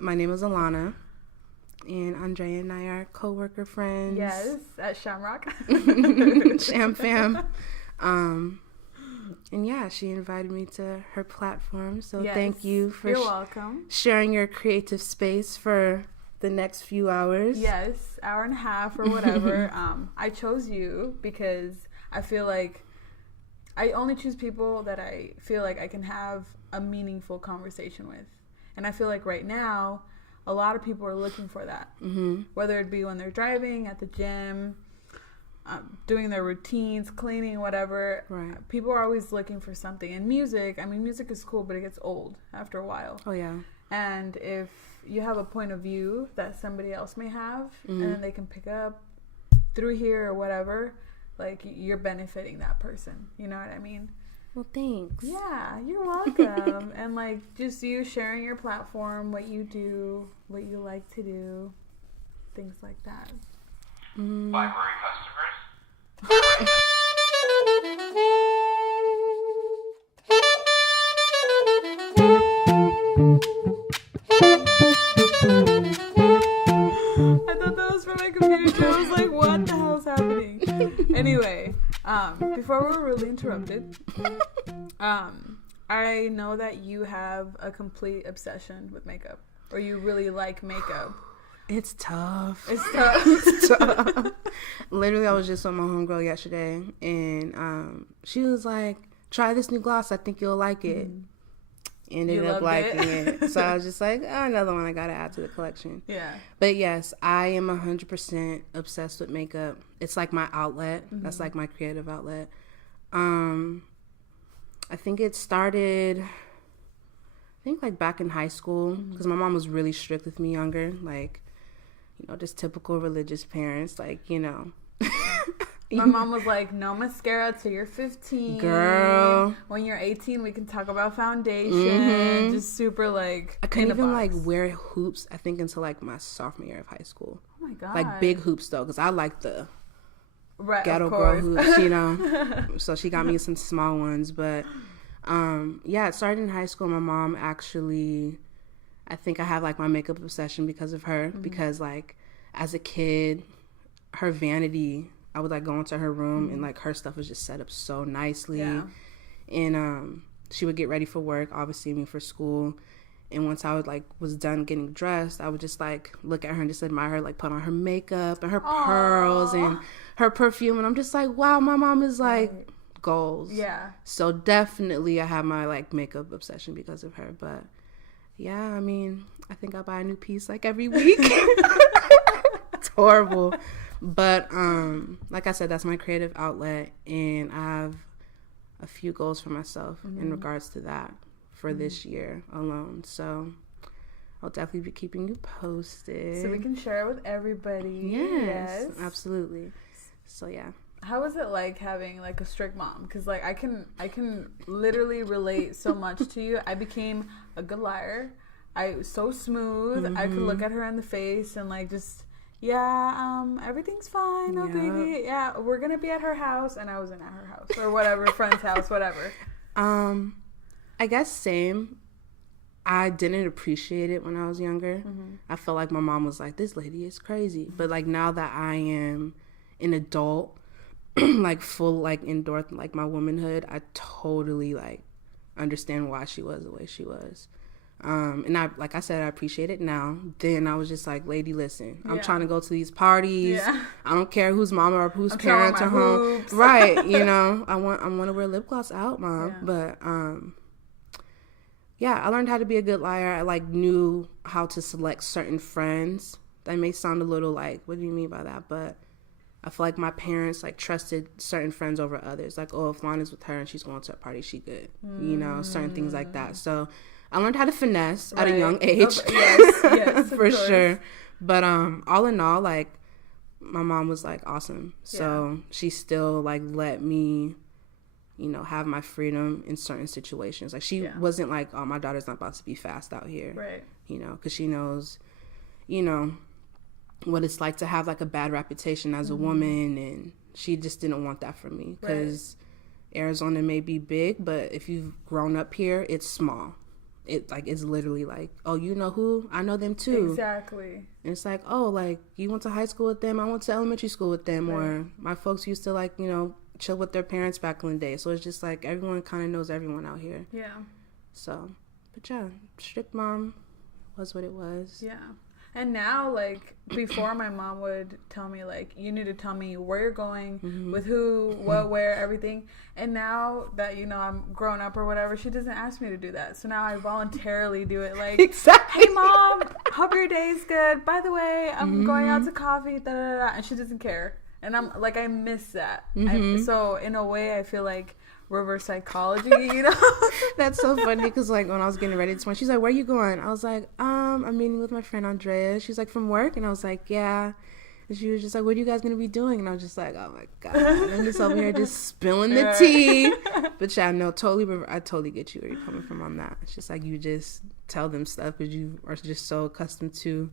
My name is Alana, and Andrea and I are co-worker friends. Yes, at Shamrock. Sham fam. And yeah, she invited me to her platform, so Yes, thank you for you're welcome. sharing your creative space for the next few hours. Yes, hour and a half or whatever. I chose you because I feel like I only choose people that I feel like I can have a meaningful conversation with. And I feel like right now, a lot of people are looking for that. Mm-hmm. Whether it be when they're driving, at the gym, doing their routines, cleaning, whatever. Right. People are always looking for something. And music, I mean, music is cool, but it gets old after a while. Oh, yeah. And if you have a point of view that somebody else may have, Mm-hmm. and then they can pick up through here or whatever, like, you're benefiting that person. You know what I mean? Well, thanks. Yeah, you're welcome. And, like, just you sharing your platform, what you do, what you like to do, things like that. Library customers. I thought that was from my computer. I was like, what the hell is happening? Anyway, before we were really interrupted, I know that you have a complete obsession with makeup, or you really like makeup. It's tough. It's tough. It's tough. Literally, I was just with my homegirl yesterday, and she was like, try this new gloss. I think you'll like it. Ended up liking it. So I was just like, oh, another one I got to add to the collection. Yeah. But yes, I am 100% obsessed with makeup. It's like my outlet. Mm-hmm. That's like my creative outlet. I think it started, like back in high school, because my mom was really strict with me younger. Like, just typical religious parents. Like, My mom was like, no mascara till you're 15. Girl. When you're 18, we can talk about foundation. Mm-hmm. Just super, like, I couldn't in a even, box. like, wear hoops, I think, until, like, my sophomore year of high school. Oh, my God. Like, big hoops, though, because I like the right, ghetto of girl course. hoops, So she got me some small ones. But, yeah, it started in high school. My mom actually, I think I have, like, my makeup obsession because of her. Mm-hmm. Because, like, as a kid, her vanity, I would, like, go into her room and, like, her stuff was just set up so nicely. Yeah. And she would get ready for work, obviously, for school. And once I was done getting dressed, I would just, like, look at her and just admire her, like, put on her makeup and her pearls and her perfume. And I'm just like, wow, my mom is, like, goals. Yeah. So definitely I have my, like, makeup obsession because of her. But, yeah, I mean, I think I buy a new piece, like, every week. It's horrible. But, like I said, that's my creative outlet, and I have a few goals for myself in regards to that for this year alone. So I'll definitely be keeping you posted. So we can share it with everybody. Yes, absolutely. So, yeah. How was it like having, like, a strict mom? Because, like, I can literally relate so much to you. I became a good liar. I was so smooth. I could look at her in the face and, like, just... Yeah, everything's fine, oh, baby. Yeah, we're going to be at her house, and I wasn't at her house, or whatever, friend's house, whatever. I guess same. I didn't appreciate it when I was younger. I felt like my mom was like, this lady is crazy. But, like, now that I am an adult, like, full, like, endorsed, like, my womanhood, I totally, like, understand why she was the way she was. And I, like I said, I appreciate it now. Then I was just like, lady, listen, I'm trying to go to these parties. Yeah. I don't care whose mama or whose parents are home. Right. I want to wear lip gloss out, mom. Yeah. But, yeah, I learned how to be a good liar. I, like, knew how to select certain friends. That may sound a little like, what do you mean by that? But I feel like my parents, like, trusted certain friends over others. Like, oh, if Lana's with her and she's going to a party, she good. Certain things like that. So I learned how to finesse at a young age. Yes, for sure. But all in all, like, my mom was, like, awesome. So she still, like, let me, have my freedom in certain situations. Like, she wasn't like, oh, my daughter's not about to be fast out here. Right. Because she knows, what it's like to have, like, a bad reputation as a woman. And she just didn't want that for me. Because Arizona may be big, but if you've grown up here, it's small. it's literally like, oh, you know who? I know them too. Exactly. And it's like, oh, like, you went to high school with them, I went to elementary school with them, or my folks used to, like, you know, chill with their parents back in the day. So it's just like everyone kind of knows everyone out here. Yeah. So, but yeah, strict mom was what it was. Yeah. And now, like, before my mom would tell me, like, you need to tell me where you're going, with who, what, where, everything. And now that, you know, I'm grown up or whatever, she doesn't ask me to do that. So now I voluntarily do it. Like, exactly. Hey, Mom, hope your day's good. By the way, I'm going out to coffee, da-da-da-da. And she doesn't care. And I'm, like, I miss that. So, in a way, I feel like reverse psychology, you know? That's so funny because, like, when I was getting ready this morning, she's like, where are you going? I was like, I'm meeting with my friend Andrea. She's like, from work? And I was like, yeah. And she was just like, what are you guys going to be doing? And I was just like, oh my God. I'm just over here just spilling the tea. But yeah, no, I totally get you where you're coming from on that. It's just like you just tell them stuff because you are just so accustomed to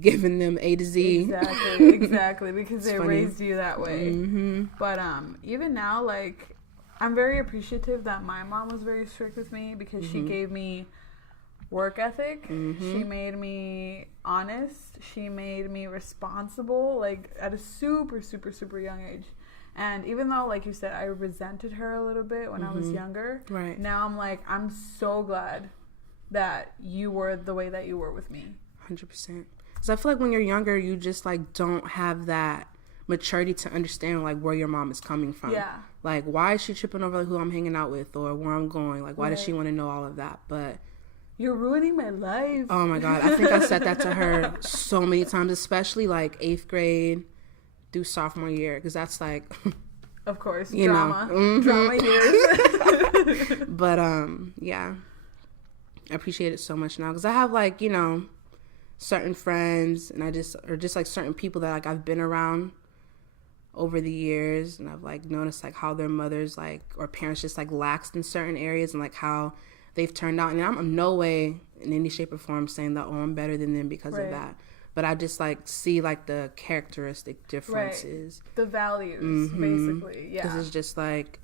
giving them A to Z. Exactly. Because they raised you that way. But even now, like, I'm very appreciative that my mom was very strict with me because she gave me work ethic. She made me honest. She made me responsible, like, at a super, super, super young age. And even though, like you said, I resented her a little bit when I was younger, now I'm like, I'm so glad that you were the way that you were with me. 100%. Because I feel like when you're younger, you just, like, don't have that maturity to understand, like, where your mom is coming from. Yeah. Like, why is she tripping over who I'm hanging out with or where I'm going? Like, why does she want to know all of that? But you're ruining my life. Oh my God, I think I said that to her so many times, especially like 8th grade through sophomore year, because that's like, of course, you drama, drama years. But yeah, I appreciate it so much now because I have, like, you know, certain friends and or just like certain people that, like, I've been around over the years, and I've, like, noticed, like, how their mothers, like, or parents just, like, laxed in certain areas and, like, how they've turned out. And I'm no way in any shape or form saying that, oh, I'm better than them because of that. But I just, like, see, like, the characteristic differences. The values, basically, yeah. Because it's just, like,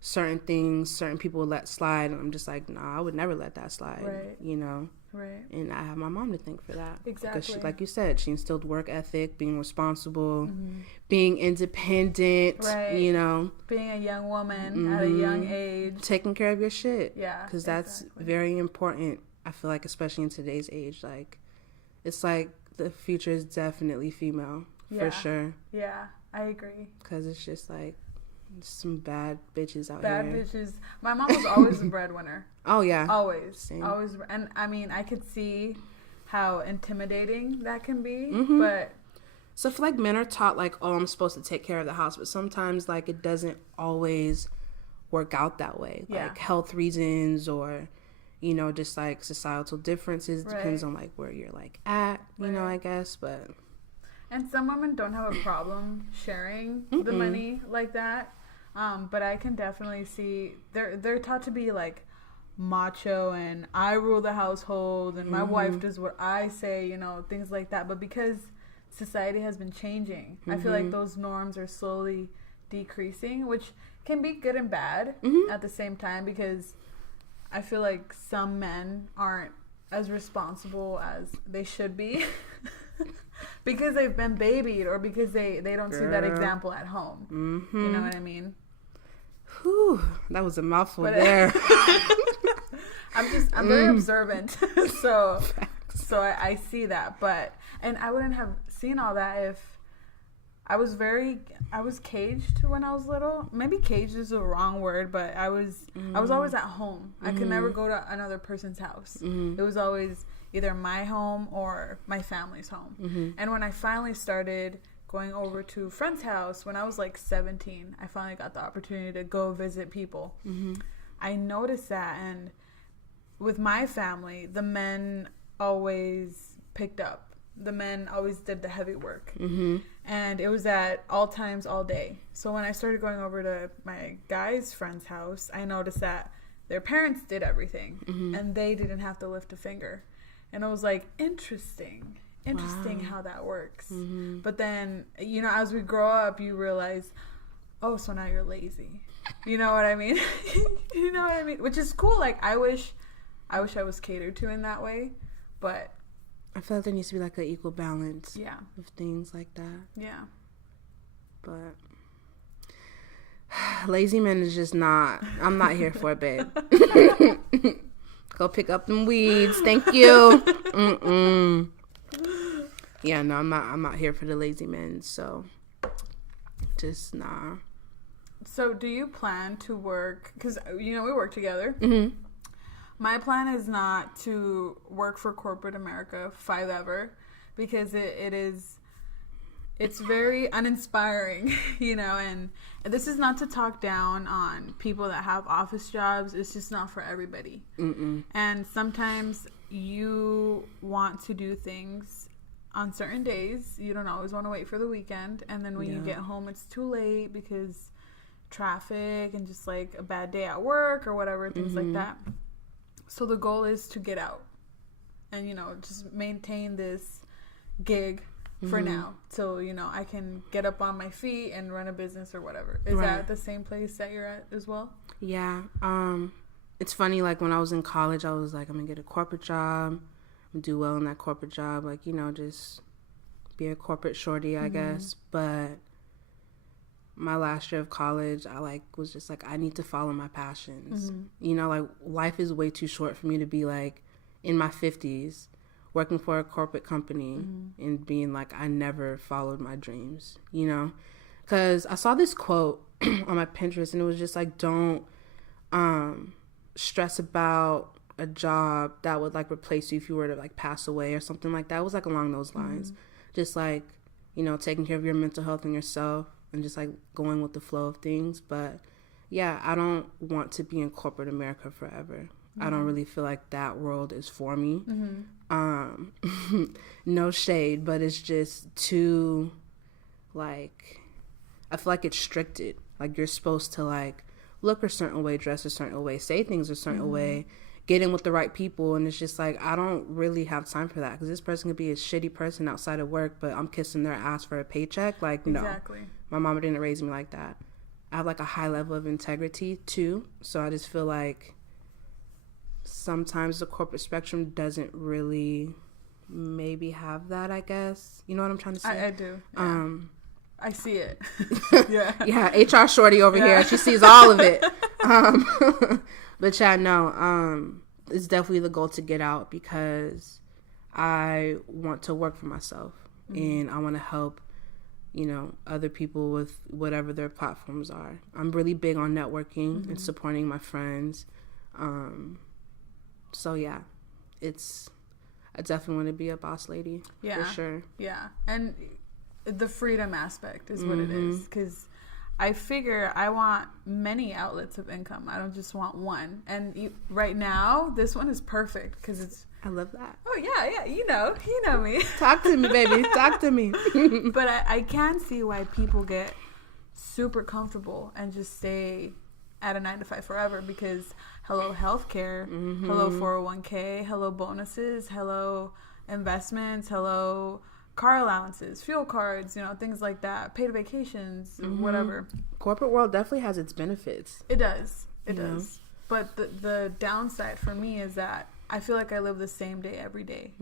certain things, certain people let slide, and I'm just like, nah, I would never let that slide, you know? Right. And I have my mom to thank for that. Exactly. Because, like you said, she instilled work ethic, being responsible, being independent, you know. Being a young woman at a young age. Taking care of your shit. Yeah. Because that's very important, I feel like, especially in today's age. Like, it's like the future is definitely female, for sure. Yeah, I agree. Because it's just like, some bad bitches out here. Bad here. bitches. My mom was always the breadwinner. Oh, yeah. Always. Same. Always. And, I mean, I could see how intimidating that can be, but... So I feel like men are taught, like, oh, I'm supposed to take care of the house, but sometimes, like, it doesn't always work out that way. Like, health reasons or, you know, just, like, societal differences. Depends on, like, where you're, like, at, you know, I guess, but... And some women don't have a problem sharing the money like that. But I can definitely see they're taught to be, like, macho and I rule the household and my wife does what I say, you know, things like that. But because society has been changing, I feel like those norms are slowly decreasing, which can be good and bad at the same time, because I feel like some men aren't as responsible as they should be because they've been babied or because they don't see that example at home. You know what I mean? Whew, that was a mouthful there. I'm very observant, so I see that. But and I wouldn't have seen all that if I was caged when I was little. Maybe caged is the wrong word, but I was always at home. I could never go to another person's house. It was always either my home or my family's home. And when I finally started going over to a friend's house when I was like 17, I finally got the opportunity to go visit people. I noticed that, and with my family, the men always picked up. The men always did the heavy work. And it was at all times, all day. So when I started going over to my guy's friend's house, I noticed that their parents did everything and they didn't have to lift a finger. And I was like, interesting how that works. But then, you know, as we grow up, you realize, oh, so now you're lazy. You know what I mean? You know what I mean? Which is cool. Like, I wish I wish I was catered to in that way, but I feel like there needs to be like an equal balance. Yeah. Of things like that. Yeah. But lazy men is just not. I'm not here for it, babe. Go pick up them weeds. Thank you. Yeah, no, I'm not here for the lazy men. So, just nah. So, do you plan to work? Because we work together. Mm-hmm. My plan is not to work for corporate America forever, because it's very uninspiring, and this is not to talk down on people that have office jobs. It's just not for everybody. Mm-mm. And sometimes you want to do things on certain days. You don't always want to wait for the weekend. And then when you get home, it's too late because traffic and just like a bad day at work or whatever, things like that. So the goal is to get out and, just maintain this gig for now till, I can get up on my feet and run a business or whatever. Is that the same place that you're at as well? Yeah. It's funny, like when I was in college, I was like, I'm going to get a corporate job, do well in that corporate job, like, just be a corporate shorty, I guess. But my last year of college, I was just like, I need to follow my passions. Like life is way too short for me to be like in my 50s working for a corporate company and being like, I never followed my dreams, because I saw this quote on my Pinterest and it was just like, don't stress about a job that would like replace you if you were to like pass away or something like that. It was like along those lines. Just like, taking care of your mental health and yourself and just like going with the flow of things. But yeah, I don't want to be in corporate America forever. I don't really feel like that world is for me. No shade, but it's just too, like, I feel like it's stricted. Like you're supposed to like look a certain way, dress a certain way, say things a certain way, get in with the right people. And it's just like, I don't really have time for that, because this person could be a shitty person outside of work, but I'm kissing their ass for a paycheck. Like, no. Exactly. My mama didn't raise me like that. I have like a high level of integrity too. So I just feel like sometimes the corporate spectrum doesn't really maybe have that, I guess. You know what I'm trying to say? I do. Yeah. I see it. Yeah, HR shorty over here. She sees all of it. But yeah, no, it's definitely the goal to get out, because I want to work for myself and I want to help, other people with whatever their platforms are. I'm really big on networking and supporting my friends. So yeah, I definitely want to be a boss lady. For sure. Yeah. And the freedom aspect is what it is, because I figure I want many outlets of income. I don't just want one. And right now, this one is perfect because it's... I love that. Oh, yeah. You know me. Talk to me, baby. Talk to me. But I can see why people get super comfortable and just stay at a 9-to-5 forever, because hello healthcare, hello 401k, hello bonuses, hello investments, hello car allowances, fuel cards, things like that, paid vacations, whatever. Corporate world definitely has its benefits. It does. It does. But the downside for me is that I feel like I live the same day every day.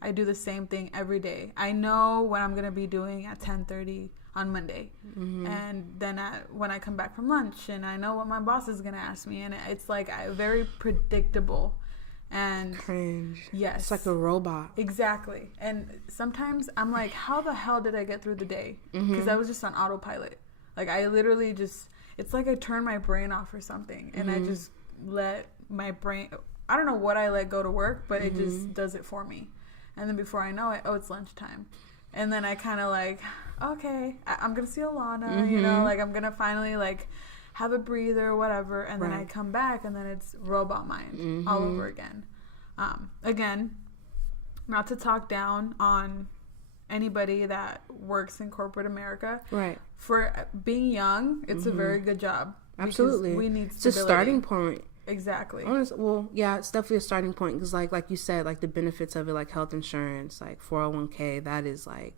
I do the same thing every day. I know what I'm going to be doing at 10:30 on Monday. And then when I come back from lunch, and I know what my boss is going to ask me. And it's like very predictable. And cringe. Yes. It's like a robot. Exactly. And sometimes I'm like, how the hell did I get through the day? Because I was just on autopilot. Like I literally just, it's like I turned my brain off or something. And I just let my brain, I don't know what I let go to work, but it just does it for me. And then before I know it, it's lunchtime. And then I kind of like, okay, I'm going to see Alana, like I'm going to finally like have a breather or whatever. And then I come back and then it's robot mind all over again. Again, not to talk down on anybody that works in corporate America. Right. For being young, it's a very good job. Absolutely. We need stability. It's a starting point. Exactly. Well, yeah, it's definitely a starting point, because like you said, like the benefits of it, like health insurance, like 401k, that is like,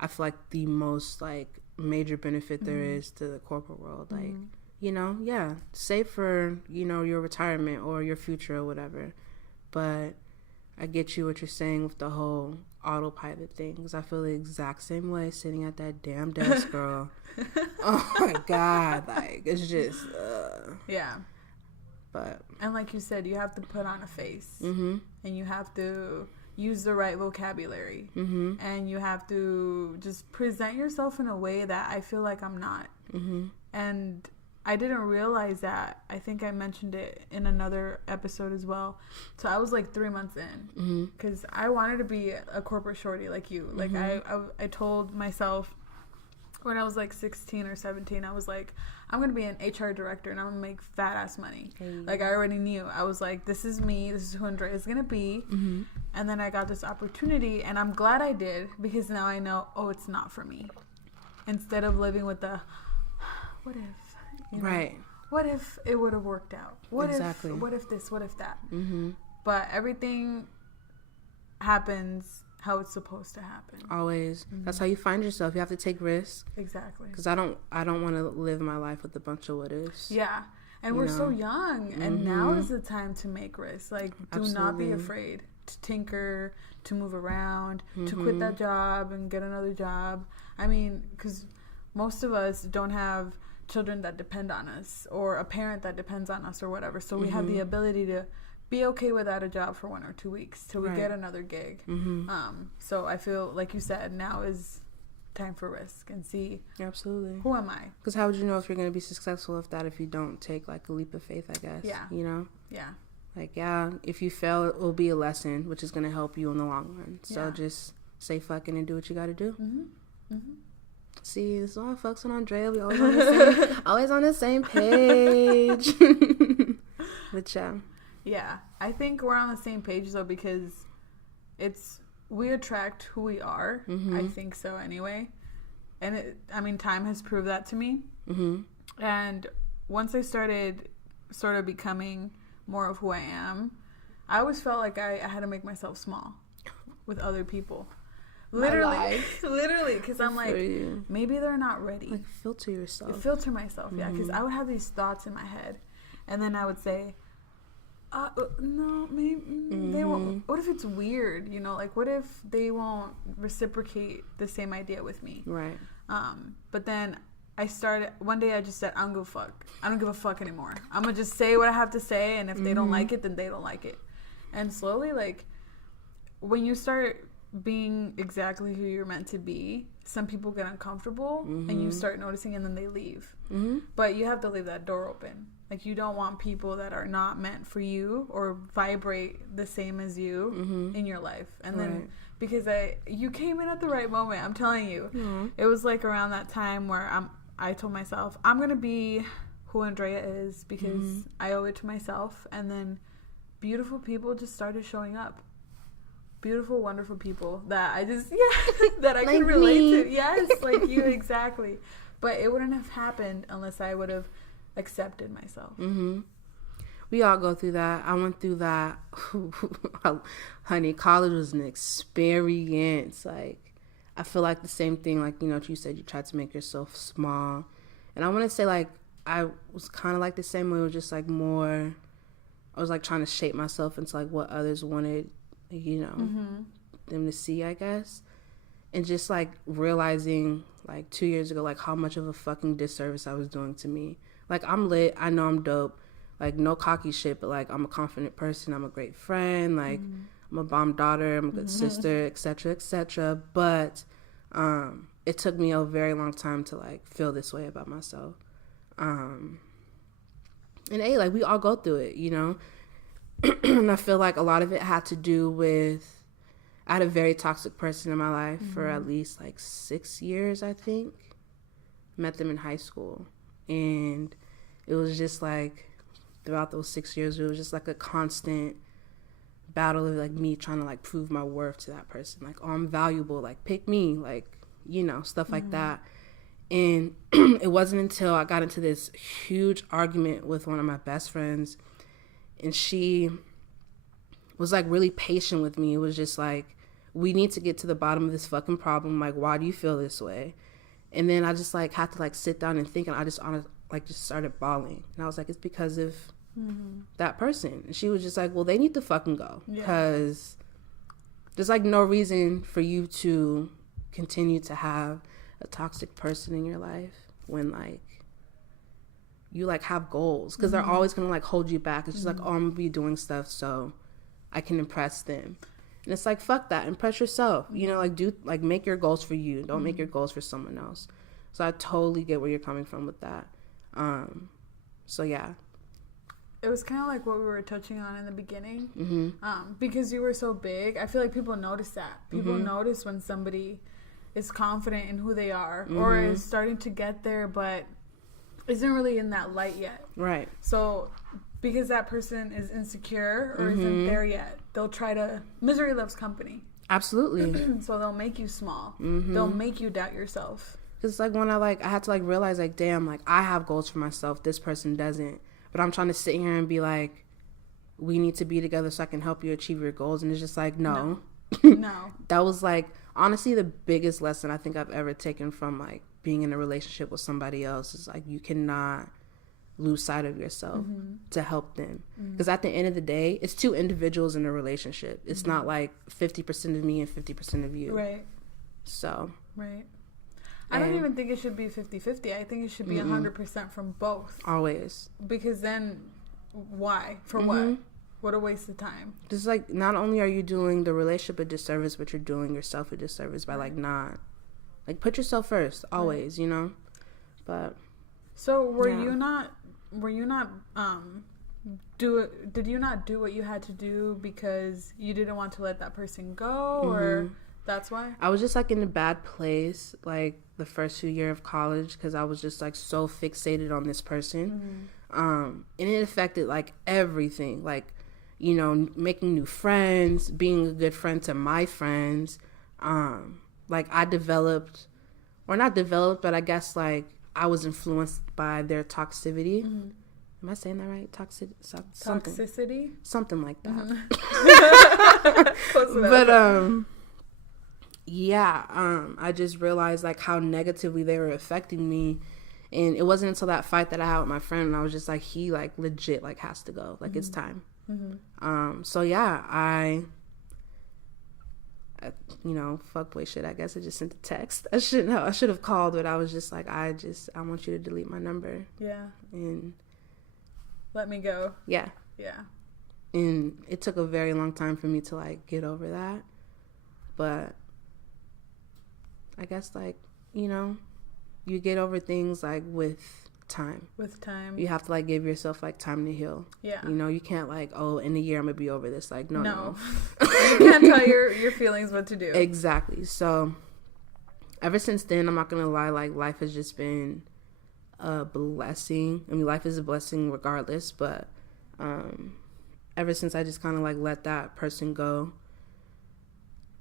I feel like the most like major benefit there is to the corporate world. Like yeah, save for, your retirement or your future or whatever. But I get you what you're saying with the whole autopilot thing, because I feel the exact same way sitting at that damn desk, girl. Oh my God, like, it's just, yeah. But, and like you said, you have to put on a face, mm-hmm. and you have to use the right vocabulary, mm-hmm. and you have to just present yourself in a way that I feel like I'm not. Mm-hmm. And I didn't realize that. I think I mentioned it in another episode as well. So I was like 3 months in, because I wanted to be a corporate shorty like you. Like I told myself when I was like 16 or 17, I was like, I'm going to be an HR director and I'm going to make fat ass money. Hey. Like, I already knew. I was like, this is me. This is who Andrea is going to be. Mm-hmm. And then I got this opportunity, and I'm glad I did, because now I know, it's not for me. Instead of living with the, what if? Right. What if it would have worked out? What if this? What if that? Mm-hmm. But everything happens how it's supposed to happen. Always. Mm-hmm. That's how you find yourself. You have to take risks. Exactly. Because I don't want to live my life with a bunch of what ifs. Yeah. And we're so young, and now is the time to make risks. Like, do not be afraid to tinker, to move around, to quit that job and get another job. I mean, because most of us don't have children that depend on us, or a parent that depends on us, or whatever. So we have the ability to be okay without a job for 1 or 2 weeks till we get another gig. So I feel like you said, now is time for risk and see. Absolutely. Who am I? Because how would you know if you're going to be successful if you don't take like a leap of faith, I guess. Yeah. Yeah. Like, if you fail, it will be a lesson, which is going to help you in the long run. So just say fucking and do what you got to do. See, this is why I fucks with Andrea. We always on the same page. But yeah, I think we're on the same page though, because we attract who we are. I think so anyway. And time has proved that to me. And once I started sort of becoming more of who I am, I always felt like I had to make myself small with other people. Literally, because I'm like, maybe they're not ready. Like, filter yourself. Filter myself, yeah, because I would have these thoughts in my head, and then I would say, no, maybe they won't. What if it's weird? Like, what if they won't reciprocate the same idea with me? Right. But then one day I just said, I don't give a fuck. I don't give a fuck anymore. I'm going to just say what I have to say, and if they don't like it, then they don't like it. And slowly, like, when you start being exactly who you're meant to be, some people get uncomfortable, and you start noticing, and then they leave. But you have to leave that door open. Like, you don't want people that are not meant for you or vibrate the same as you in your life. And then, because you came in at the right moment, I'm telling you. It was like around that time where I told myself, I'm going to be who Andrea is, because I owe it to myself. And then beautiful people just started showing up. Beautiful, wonderful people that I just, that I can relate to. Yes, like you, exactly. But it wouldn't have happened unless I would have accepted myself. We all go through that. I went through that. Honey, college was an experience. Like, I feel like the same thing, like, what you said, you tried to make yourself small. And I want to say, like, I was kind of like the same way. It was just like more, I was like trying to shape myself into like what others wanted, them to see, I guess. And just like realizing like 2 years ago, like how much of a fucking disservice I was doing to me. Like, I'm lit. I know I'm dope. Like, no cocky shit, but like, I'm a confident person. I'm a great friend. Like, I'm a bomb daughter. I'm a good sister, etc., etc. But it took me a very long time to like feel this way about myself. And like, we all go through it, And I feel like a lot of it had to do with, I had a very toxic person in my life for at least like 6 years, I think. Met them in high school. And it was just like, throughout those 6 years, it was just like a constant battle of like me trying to like prove my worth to that person. Like, I'm valuable, like, pick me, like, stuff like that. And it wasn't until I got into this huge argument with one of my best friends, and she was like really patient with me. It was just like, we need to get to the bottom of this fucking problem. Like, why do you feel this way? And then I just like had to like sit down and think, and like just started bawling. And I was like, it's because of that person. And she was just like, well, they need to fucking go. Because there's like no reason for you to continue to have a toxic person in your life when like you like have goals, because they're always gonna like hold you back. It's just like, oh, I'm gonna be doing stuff so I can impress them. And it's like, fuck that, impress yourself. You know, like do like make your goals for you, don't make your goals for someone else. So I totally get where you're coming from with that. So yeah, it was kind of like what we were touching on in the beginning. Because you were so big, I feel like people notice that. People notice when somebody is confident in who they are or is starting to get there but isn't really in that light yet. Right. So because that person is insecure or isn't there yet, they'll try to... Misery loves company. Absolutely. So they'll make you small. They'll make you doubt yourself. It's like when I had to like realize like, damn, like I have goals for myself, this person doesn't. But I'm trying to sit here and be like, we need to be together so I can help you achieve your goals. And it's just like, no. That was like, honestly, the biggest lesson I think I've ever taken from like being in a relationship with somebody else is like, you cannot lose sight of yourself to help them. Because at the end of the day, it's two individuals in a relationship. It's not like 50% of me and 50% of you. Right. So. Right. I don't even think it should be 50-50. I think it should be 100% from both. Always. Because then, why? For what? What a waste of time. Just like, not only are you doing the relationship a disservice, but you're doing yourself a disservice by like not, like put yourself first, always, you know? But. So did you not do what you had to do because you didn't want to let that person go, or that's why? I was just like in a bad place like the first few years of college because I was just like so fixated on this person. And it affected like everything, like, you know, making new friends, being a good friend to my friends. Like I developed, or not developed, but I guess like I was influenced by their toxicity. Am I saying that right? Toxicity? Something like that. But, yeah, I just realized like how negatively they were affecting me. And it wasn't until that fight that I had with my friend, and I was just like, he like legit like has to go. Like it's time. So yeah, I you know, fuckboy shit, I guess I just sent a text. I should have called, but I was just like, I want you to delete my number. Yeah. And let me go. Yeah. Yeah. And it took a very long time for me to like get over that. But I guess like, you know, you get over things like with time. You have to like give yourself like time to heal. Yeah. You know, you can't like, oh, in a year I'm gonna be over this. Like no. You can't tell your feelings what to do. Exactly. So ever since then, I'm not gonna lie, like life has just been a blessing. I mean, life is a blessing regardless, but ever since I just kind of like let that person go,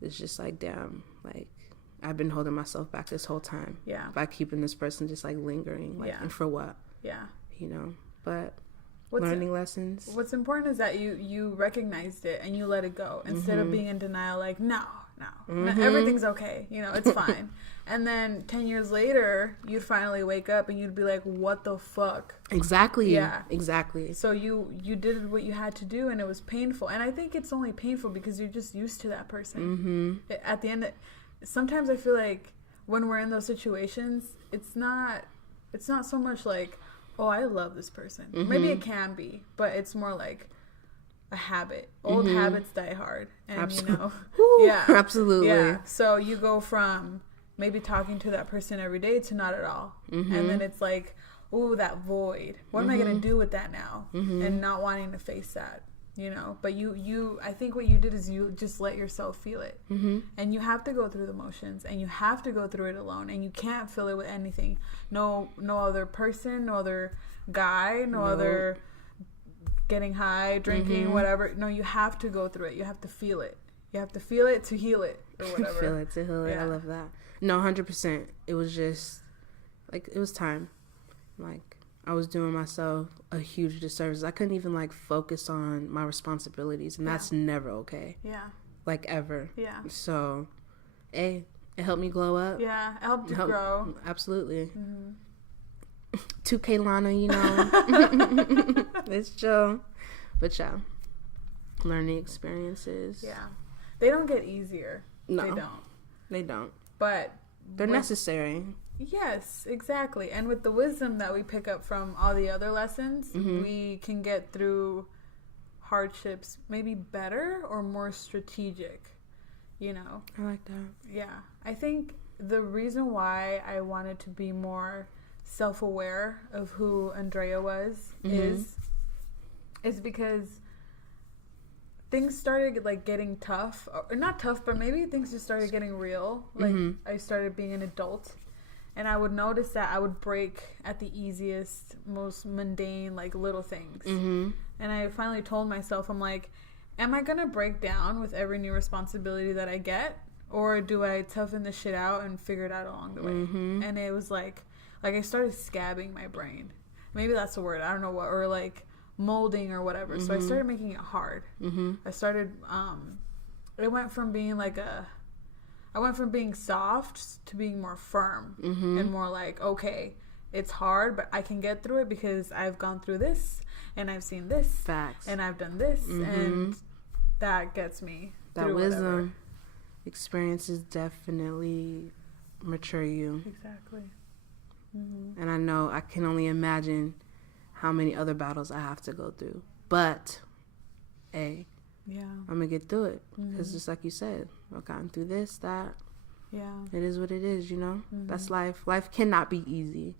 it's just like, damn, like I've been holding myself back this whole time. Yeah. By keeping this person just like lingering. Like, and for what? Yeah. You know, but learning lessons. What's important is that you recognized it and you let it go instead of being in denial. Like, no, everything's okay. You know, it's fine. And then 10 years later, you'd finally wake up and you'd be like, what the fuck? Exactly. Yeah. Exactly. So you did what you had to do, and it was painful. And I think it's only painful because you're just used to that person. At the end, sometimes I feel like when we're in those situations, it's not so much like, oh, I love this person. Maybe it can be, but it's more like a habit. Old habits die hard. And you know, yeah, absolutely. Yeah. So you go from maybe talking to that person every day to not at all. And then it's like, oh, that void. What am I going to do with that now? And not wanting to face that. You know, but I think what you did is you just let yourself feel it. And you have to go through the motions, and you have to go through it alone, and you can't fill it with anything. No other person, no other guy, no other getting high, drinking, whatever. No, you have to go through it. You have to feel it. You have to feel it to heal it, or whatever. Feel it to heal it. Yeah. I love that. No, 100%. It was just like, it was time. Like, I was doing myself a huge disservice. I couldn't even like focus on my responsibilities, and that's never okay. Yeah. Like ever. Yeah. So, it helped me glow up. Yeah, it helped you grow. Absolutely. 2K Lana, you know. It's chill. But yeah, learning experiences. Yeah. They don't get easier. No. They don't. They don't. But they're necessary. Yes, exactly. And with the wisdom that we pick up from all the other lessons, we can get through hardships maybe better or more strategic, you know. I like that. Yeah. I think the reason why I wanted to be more self-aware of who Andrea was is because things started like getting tough, or not tough, but maybe things just started getting real. Like I started being an adult, and I would notice that I would break at the easiest, most mundane, like little things. And I finally told myself, I'm like, am I gonna break down with every new responsibility that I get, or do I toughen this shit out and figure it out along the way? And it was like I started scabbing my brain. Maybe that's the word. I don't know what, or like molding or whatever. So I started making it hard. I started it went from being like I went from being soft to being more firm and more like, okay, it's hard, but I can get through it because I've gone through this and I've seen this. Facts. And I've done this and that gets me that through wisdom. whatever. Experiences definitely mature you. Exactly. And I know, I can only imagine how many other battles I have to go through. But, hey, Yeah. I'm going to get through it. Because just like you said, I've gotten through this, that. Yeah. It is what it is, you know? That's life. Life cannot be easy.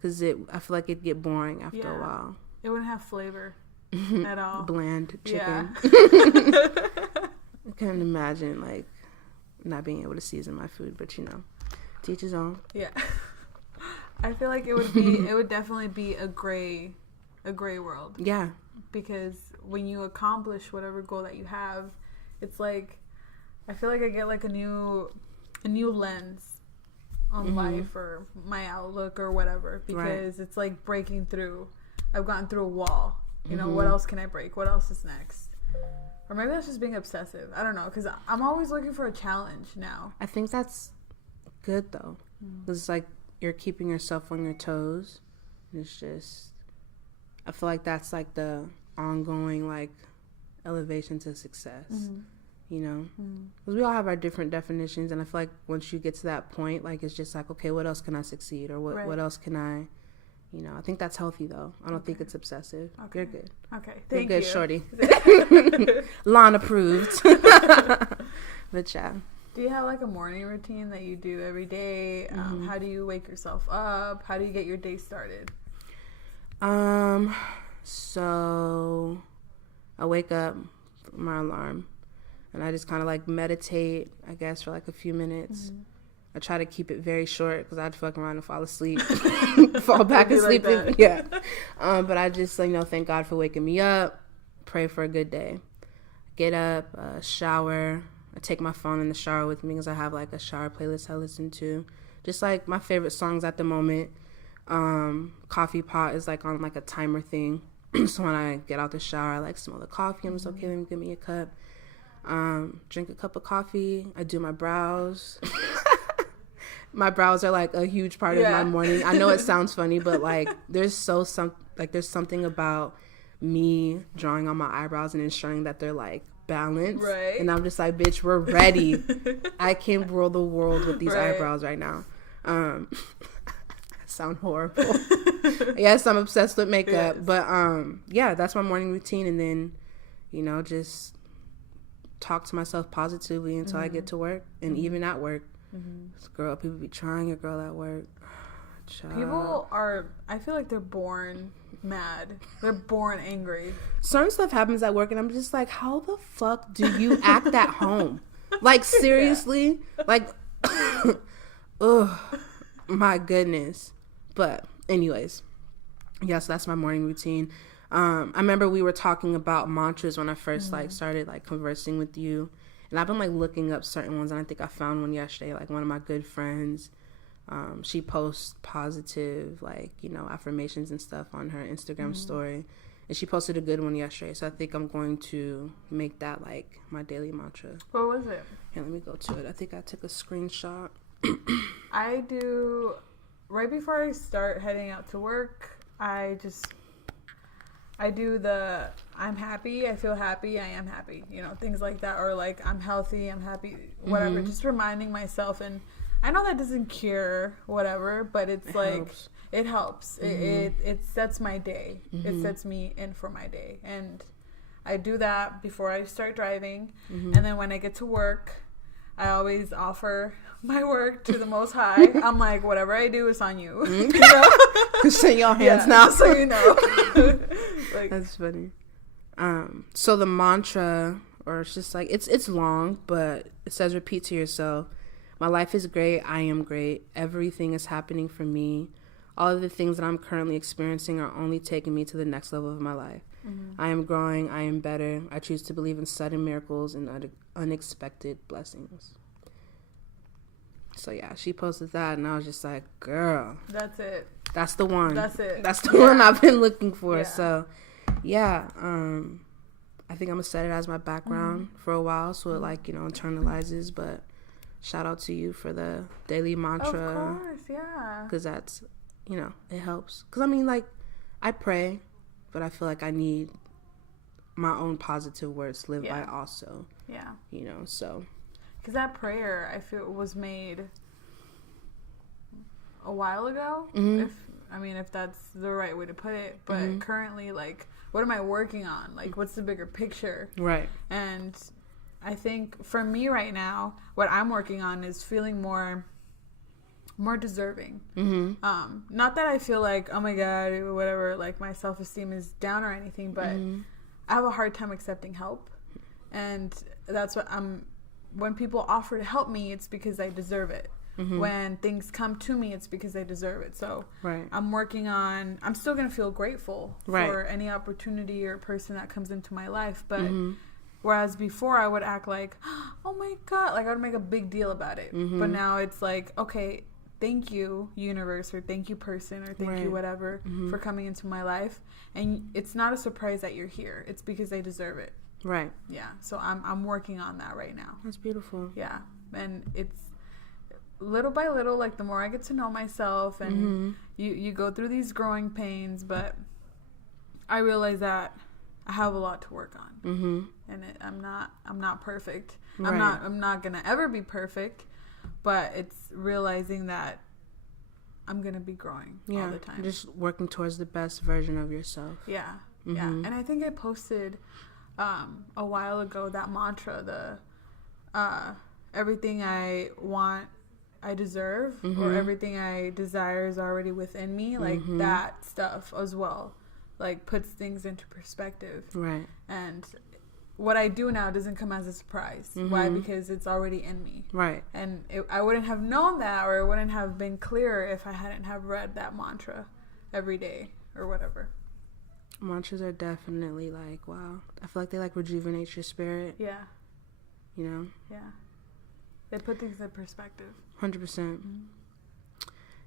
Because I feel like it'd get boring after a while. It wouldn't have flavor at all. Bland chicken. Yeah. I can't imagine, like, not being able to season my food. But, you know, to each his own. Yeah. I feel like it would definitely be a gray world. Yeah. Because when you accomplish whatever goal that you have, it's like, I feel like I get like a new lens on life or my outlook or whatever, because it's like breaking through. I've gotten through a wall. You know, what else can I break? What else is next? Or maybe that's just being obsessive. I don't know, because I'm always looking for a challenge now. I think that's good, though. It's like you're keeping yourself on your toes. It's just, I feel like that's like the ongoing, like, elevation to success. You know? Because we all have our different definitions, and I feel like once you get to that point, like, it's just like, okay, what else can I succeed? Or what else can I, you know? I think that's healthy, though. I don't think it's obsessive. Okay. You're good. Okay, You're thank good, you. shorty. Lawn approved. But yeah. Do you have like a morning routine that you do every day? How do you wake yourself up? How do you get your day started? So I wake up, my alarm, and I just kind of like meditate, I guess, for like a few minutes. I try to keep it very short because I'd fuck around and fall asleep, fall back asleep. Like Yeah. But I just, you know, thank God for waking me up, pray for a good day. Get up, shower. I take my phone in the shower with me because I have like a shower playlist I listen to. Just like my favorite songs at the moment. Coffee pot is like on like a timer thing. So when I get out the shower, I like smell the coffee. I'm just okay, let me give me a cup. Drink a cup of coffee. I do my brows. My brows are like a huge part of my morning. I know it sounds funny, but like there's something about me drawing on my eyebrows and ensuring that they're like balanced. Right. And I'm just like, bitch, we're ready. I can rule the world with these eyebrows right now. Sound horrible. Yes, I'm obsessed with makeup. Yes. But yeah, that's my morning routine, and then, you know, just talk to myself positively until I get to work. And even at work, people be trying your girl at work. Child. People are, I feel like they're born mad. They're born angry. Certain stuff happens at work and I'm just like, how the fuck do you act at home? Like, seriously? Like, ugh, my goodness. But anyways, yes, that's my morning routine. I remember we were talking about mantras when I first like started like conversing with you, and I've been like looking up certain ones, and I think I found one yesterday. Like, one of my good friends, she posts positive, like, you know, affirmations and stuff on her Instagram story, and she posted a good one yesterday. So I think I'm going to make that like my daily mantra. What was it? Here, let me go to it. I think I took a screenshot. I do right before I start heading out to work, I do the I'm happy, I feel happy, I am happy, you know, things like that, or like I'm healthy, I'm happy, whatever. Just reminding myself, and I know that doesn't cure whatever, but it's like helps. it helps. It sets my day. It sets me in for my day, and I do that before I start driving, and then when I get to work, I always offer my work to the Most High. I'm like, whatever I do is on you. You know? Just in your hands now. So you know. Like, that's funny. So the mantra, or it's just like it's long, but it says repeat to yourself. My life is great. I am great. Everything is happening for me. All of the things that I'm currently experiencing are only taking me to the next level of my life. I am growing. I am better. I choose to believe in sudden miracles and unexpected blessings. So yeah, she posted that, and I was just like, girl, that's it. That's the one. That's it. That's the one I've been looking for. Yeah. So yeah, I think I'm gonna set it as my background for a while, so it like, you know, internalizes. But shout out to you for the daily mantra. Of course, yeah. Because that's, you know, it helps. Because I mean, like, I pray, but I feel like I need my own positive words to live by also. Yeah. You know, so. Because that prayer, I feel, was made a while ago. If that's the right way to put it. But currently, like, what am I working on? Like, what's the bigger picture? Right. And I think for me right now, what I'm working on is feeling more deserving. Not that I feel like, oh my God, whatever, like my self-esteem is down or anything, but I have a hard time accepting help. And that's what when people offer to help me, it's because I deserve it. When things come to me, it's because I deserve it. So I'm working on, I'm still going to feel grateful for any opportunity or person that comes into my life. But whereas before I would act like, oh my God, like I would make a big deal about it. But now it's like, okay, thank you, universe, or thank you, person, or thank you, whatever, for coming into my life. And it's not a surprise that you're here. It's because they deserve it. Right. Yeah. So I'm working on that right now. That's beautiful. Yeah. And it's little by little, like the more I get to know myself, and you go through these growing pains, but I realize that I have a lot to work on. And I'm not perfect. Right. I'm not gonna ever be perfect, but it's realizing that I'm gonna be growing all the time. Just working towards the best version of yourself. Yeah. Yeah. And I think I posted a while ago that mantra, the everything I want I deserve, or everything I desire is already within me, like that stuff as well, like puts things into perspective. Right. And what I do now doesn't come as a surprise. Why? Because it's already in me. Right. And I wouldn't have known that, or it wouldn't have been clearer if I hadn't have read that mantra every day or whatever. Mantras are definitely like, wow. I feel like they like rejuvenate your spirit. Yeah. You know? Yeah. They put things in perspective. 100%.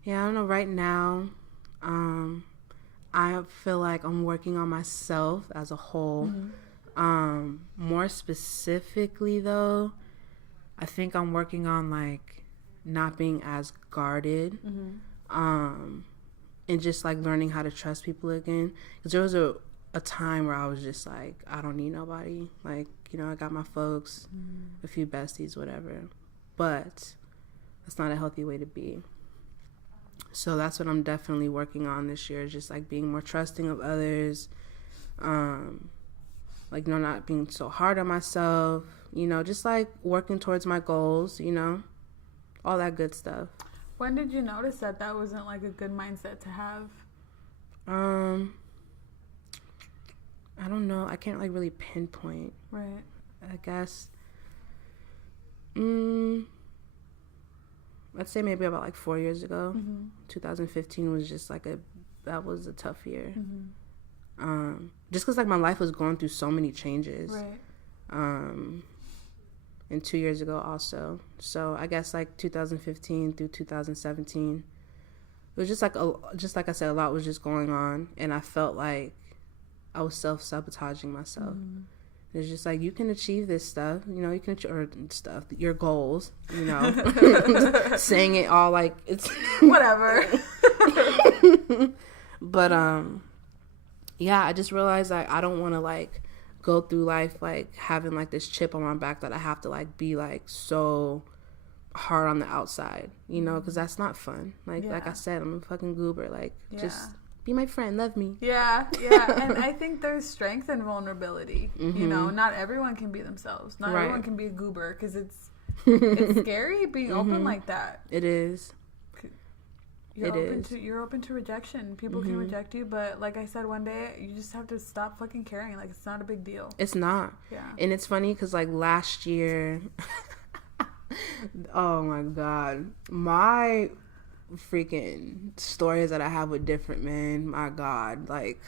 Yeah, I don't know. Right now, I feel like I'm working on myself as a whole. More specifically, though, I think I'm working on, like, not being as guarded. And just, like, learning how to trust people again. Because there was a time where I was just like, I don't need nobody. Like, you know, I got my folks, a few besties, whatever. But that's not a healthy way to be. So that's what I'm definitely working on this year, just like being more trusting of others, like, you know, not being so hard on myself, you know, just like working towards my goals, you know, all that good stuff. When did you notice that wasn't like a good mindset to have? I don't know. I can't like really pinpoint. Right. I guess. Let's say maybe about like 4 years ago. 2015 was just like that was a tough year. Just because like my life was going through so many changes. Right. And 2 years ago also. So I guess like 2015 through 2017, it was just like I said, a lot was just going on, and I felt like I was self-sabotaging myself. It's just like, you can achieve this stuff, you know, you can, or stuff, your goals, you know, saying it all like it's whatever. But, yeah, I just realized like, I don't want to like go through life like having like this chip on my back that I have to like be like so hard on the outside, you know, because that's not fun. Like I said, I'm a fucking goober. Like, just be my friend, love me. Yeah. And I think there's strength in vulnerability. You know, not everyone can be themselves. Not everyone can be a goober, because it's scary being open like that. It is. You're open to rejection. People can reject you, but like I said, one day you just have to stop fucking caring. Like, it's not a big deal. It's not. Yeah. And it's funny because like last year, oh my God, my freaking stories that I have with different men, my God, like,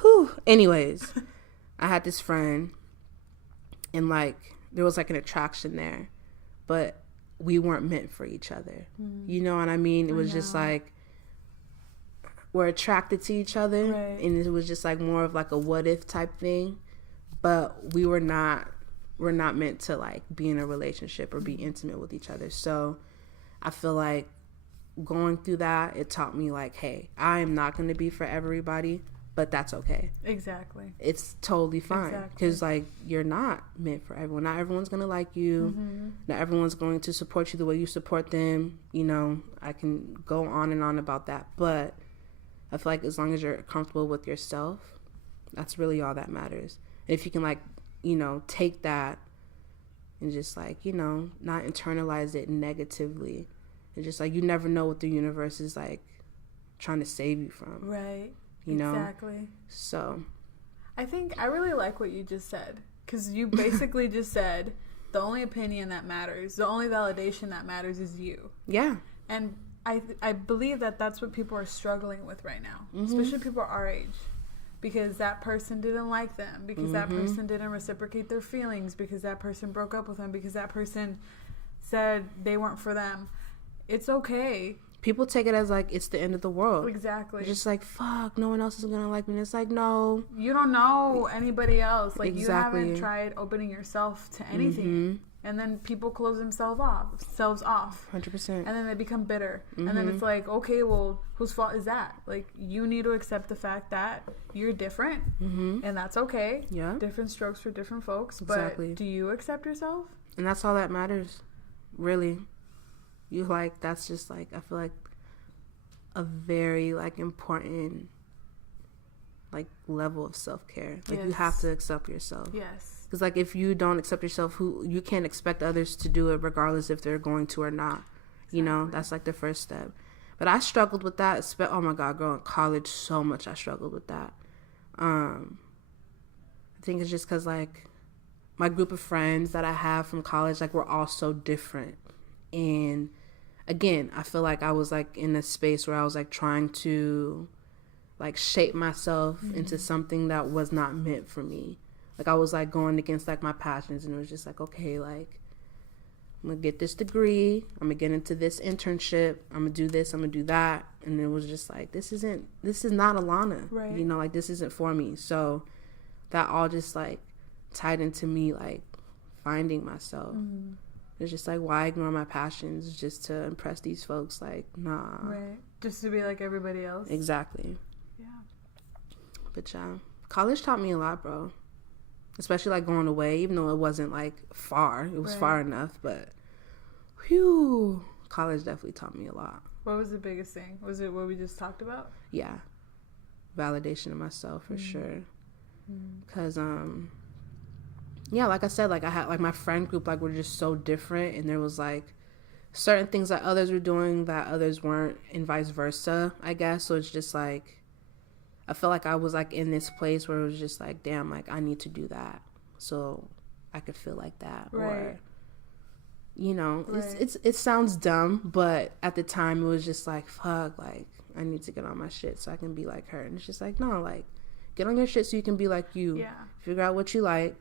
whew. Anyways, I had this friend, and like there was like an attraction there, but we weren't meant for each other. You know what I mean? It was just like, we're attracted to each other, and it was just like more of like a what if type thing, but we're not meant to like be in a relationship or be intimate with each other. So I feel like going through that, it taught me like, hey, I am not going to be for everybody, but that's okay. Exactly. It's totally fine, because like, you're not meant for everyone. Not everyone's going to like you. Not everyone's going to support you the way you support them. You know, I can go on and on about that, but I feel like as long as you're comfortable with yourself, that's really all that matters. And if you can like, you know, take that and just like, you know, not internalize it negatively. It's just like, you never know what the universe is like trying to save you from. Right. You know? Exactly. So I think I really like what you just said, because you basically just said the only opinion that matters, the only validation that matters is you. Yeah. And I believe that that's what people are struggling with right now, especially people our age, because that person didn't like them, because that person didn't reciprocate their feelings, because that person broke up with them, because that person said they weren't for them. It's okay. People take it as like it's the end of the world. Exactly. Just like, fuck, no one else is gonna like me. And it's like, no, you don't know anybody else. Like, exactly. You haven't tried opening yourself to anything. And then people close themselves off 100%. And then they become bitter. And then it's like, okay, well, whose fault is that? Like, you need to accept the fact that you're different, and that's okay. Yeah. Different strokes for different folks. Exactly. But do you accept yourself? And that's all that matters, really. You like, that's just like, I feel like a very important like level of self-care. Like, you have to accept yourself. Yes. Because like, if you don't accept yourself, you can't expect others to do it regardless if they're going to or not. You know, that's like the first step. But I struggled with that. Oh my God, girl, in college, so much I struggled with that. I think it's just because like my group of friends that I have from college, like, we're all so different. And again, I feel like I was like in a space where I was like trying to like shape myself into something that was not meant for me. Like, I was like going against like my passions, and it was just like, okay, like, I'm gonna get this degree, I'm gonna get into this internship, I'm gonna do this, I'm gonna do that. And it was just like, this is not Alana. Right. You know, like, this isn't for me. So that all just like tied into me like finding myself. It's just like, why ignore my passions just to impress these folks? Like, nah. Right. Just to be like everybody else. Exactly. Yeah. But yeah, college taught me a lot, bro. Especially like going away, even though it wasn't like far. It was far enough, but whew, college definitely taught me a lot. What was the biggest thing? Was it what we just talked about? Yeah. Validation of myself for sure. Because, yeah, like I said, like, I had like my friend group, like, we're just so different, and there was like certain things that others were doing that others weren't, and vice versa, I guess. So it's just like, I felt like I was like in this place where it was just like, damn, like, I need to do that so I could feel like that. Right. Or, you know, it sounds dumb, but at the time it was just like, fuck, like, I need to get on my shit so I can be like her. And it's just like, no, like, get on your shit so you can be like you. Yeah. Figure out what you like,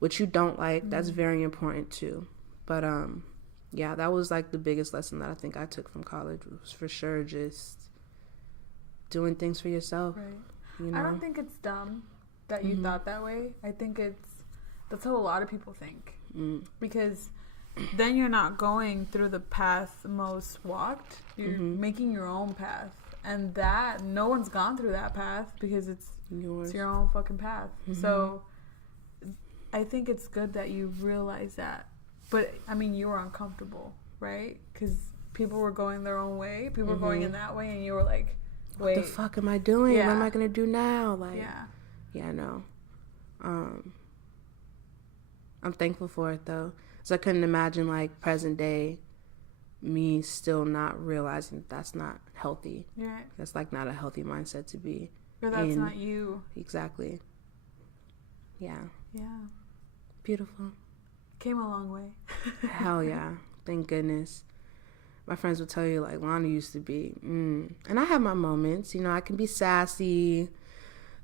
what you don't like. That's very important too. But yeah, that was like the biggest lesson that I think I took from college, was for sure just doing things for yourself. Right. You know? I don't think it's dumb that you thought that way. I think it's That's how a lot of people think. Because then you're not going through the path most walked. You're making your own path. And that, no one's gone through that path because it's your own fucking path. So I think it's good that you realize that. But, I mean, you were uncomfortable, right? Because people were going their own way. People were going in that way, and you were like, wait. What the fuck am I doing? Yeah. What am I going to do now? Like, yeah, no. I'm thankful for it, though. So I couldn't imagine, like, present day me still not realizing that that's not healthy. Right. That's, like, not a healthy mindset to be or that's not you. Exactly. Yeah. Yeah. Beautiful. Came a long way. Hell yeah. Thank goodness. My friends will tell you, like, Lana used to be. And I have my moments. You know, I can be sassy.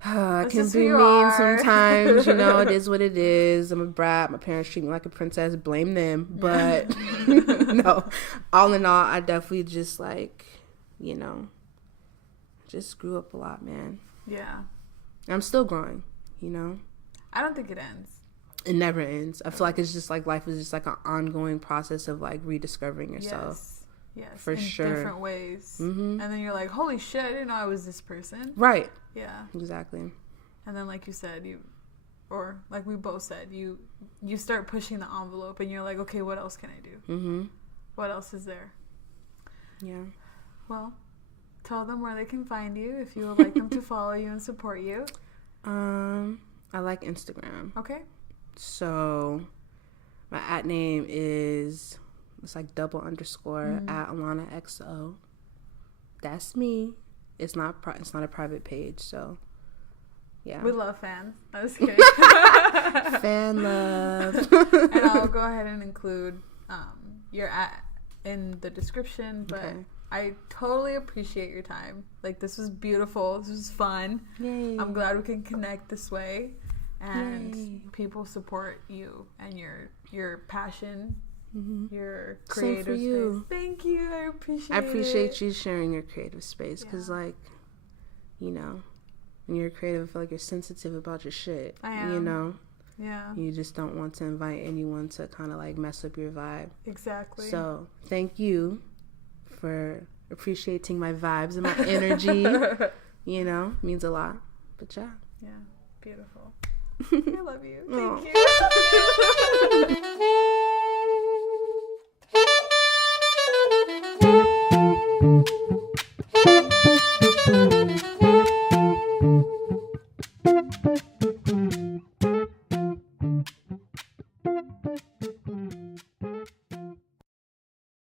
I can be mean sometimes. You know, it is what it is. I'm a brat. My parents treat me like a princess. Blame them. But, no. All in all, I definitely just, like, you know, just grew up a lot, man. Yeah. I'm still growing, you know? I don't think it ends. It never ends. I feel like it's just like life is just like an ongoing process of like rediscovering yourself. Yes. For sure. In different ways. And then you're like, holy shit, I didn't know I was this person. Right. Yeah. Exactly. And then like you said, or like we both said, you start pushing the envelope and you're like, okay, what else can I do? What else is there? Yeah. Well, tell them where they can find you if you would like them to follow you and support you. I like Instagram. Okay. So my @ name is, it's like _ at Alana XO. That's me. It's not a private page, so yeah. We love fans. I was kidding. Fan love. And I'll go ahead and include your @ in the description, but okay. I totally appreciate your time. Like, this was beautiful. This was fun. Yay. I'm glad we can connect this way. And people support you and your passion, your creative Same for you. space. Thank you. I appreciate you sharing your creative space because, like, you know, when you're creative, I feel like you're sensitive about your shit. I am. You know? Yeah. You just don't want to invite anyone to kind of, like, mess up your vibe. Exactly. So, thank you for appreciating my vibes and my energy. You know, means a lot. But, yeah. Yeah. Beautiful. I love you. Thank you.